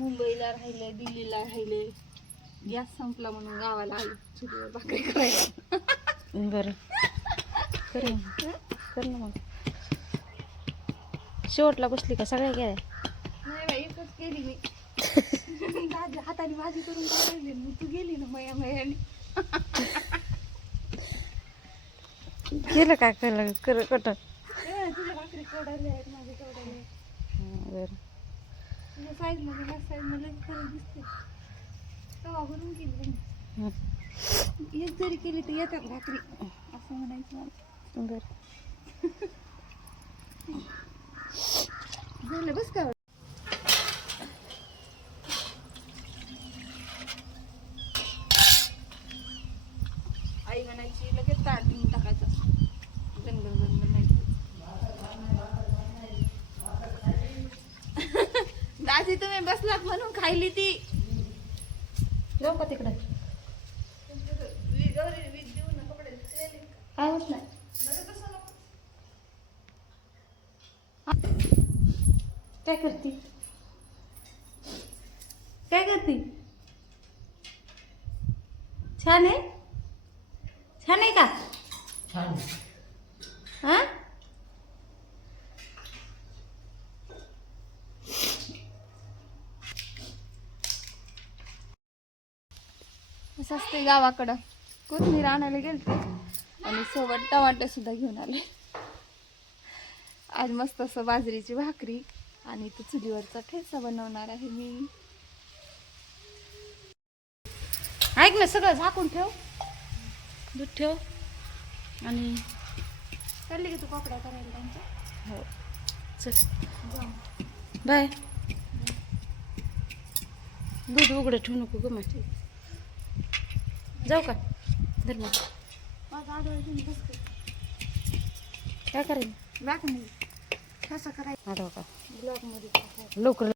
मुंबईला राहिले, दिल्लीला राहिले, गॅस संपला म्हणून गावाला आले चुलीवर भाकरी करायला. बरं कर ना, कर ना मग. शेवटला बसली का सगळ्या गेल्या? नाही बाई, एकच केली मी. दादी हाताने भाजी करून टाकायली, मग तू गेली ना मया मयाने. केलं काय केलं कर कटन. तुझ्या भाकरी केवढाले आहेत, माझे केवढाले आहेत. बरं तुझ्या साईजमध्ये माझ्या साईजमध्ये फरक दिसते. तवा भरून केली एक जरी केली तर येतात भाकरी असं म्हणायचं मला. बरं झालं बस का. आई म्हणायची लगेच ताट घेऊन टाकायचं गणगण गणगण नाही. दादी तुम्ही बसलात म्हणून खायली ती. जाऊ का तिकडे? काय होत नाही. काय करती? काय करती? छान आहे? छान आहे का? छान. हा असं असते गावाकडं. कोथिंबीर आणायला गेलते आणि सोबत टमाटर सुद्धा घेऊन आले. आज मस्त असं बाजरीची भाकरी आणि तो चुलीवरचा ठेचा बनवणार आहे मी. ऐक ना, सगळं झाकून ठेव, दूध ठेव आणि चालली की तू पापड्या करायला त्यांच्या. हो चल जाऊ. बाय. दूध उघडं ठेवू नको ग मग. जाऊ का? धर मग. माझा आडवळ घेऊन बसते. काय करेल? भाकरी ठेचा करायचा आठव का? ब्लॉगमध्ये टाकायचा. लवकर